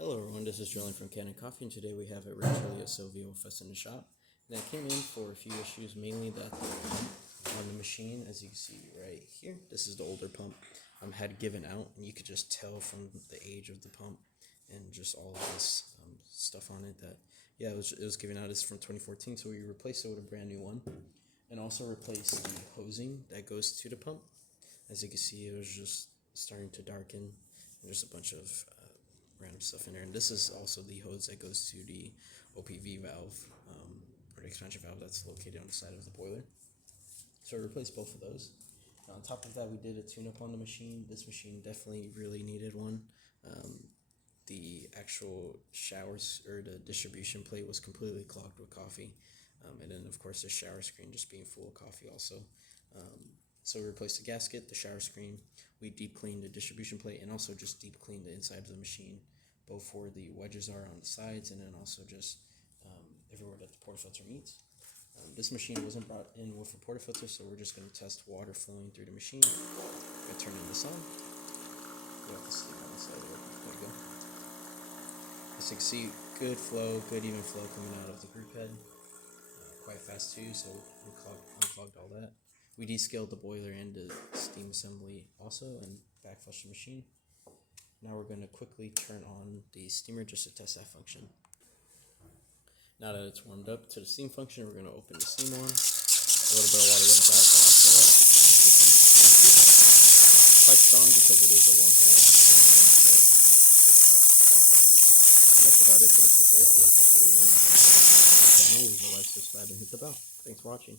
Hello everyone, this is Julian from Kanen Coffee, and today we have a Rancilio Silvia with us in the shop. And I came in for a few issues, mainly that the pump on the machine, as you can see right here, this is the older pump, had given out, and you could just tell from the age of the pump and just all of this stuff on it that, yeah, it was giving out. It's from 2014, so we replaced it with a brand new one, and also replaced the hosing that goes to the pump. As you can see, it was just starting to darken, and there's a bunch of random stuff in there. And this is also the hose that goes to the OPV valve, or the expansion valve that's located on the side of the boiler. So I replaced both of those. Now, on top of that, we did a tune-up on the machine. This machine definitely really needed one. The actual showers, or the distribution plate, was completely clogged with coffee. And then, of course, the shower screen just being full of coffee also. So we replaced the gasket, the shower screen, we deep cleaned the distribution plate, and also just deep cleaned the inside of the machine, both where the wedges are on the sides, and then also just everywhere that the portafilter meets. This machine wasn't brought in with a portafilter, so we're just going to test water flowing through the machine. I'm going to turn this on. You have to stick on the side there. There you go. As you can see, good flow, good even flow coming out of the group head. Quite fast too, so we unclogged all that. We descaled the boiler and the steam assembly also, and backflushed the machine. Now we're going to quickly turn on the steamer just to test that function. Now that it's warmed up to the steam function, we're going to open the steam on. A little bit of water runs out, but after that, it's quite strong because it is a one-hole steamer, so you can tell it's good stuff. That's about it for this repair. So like this video and channel, leave a like, subscribe, and hit the bell. Thanks for watching.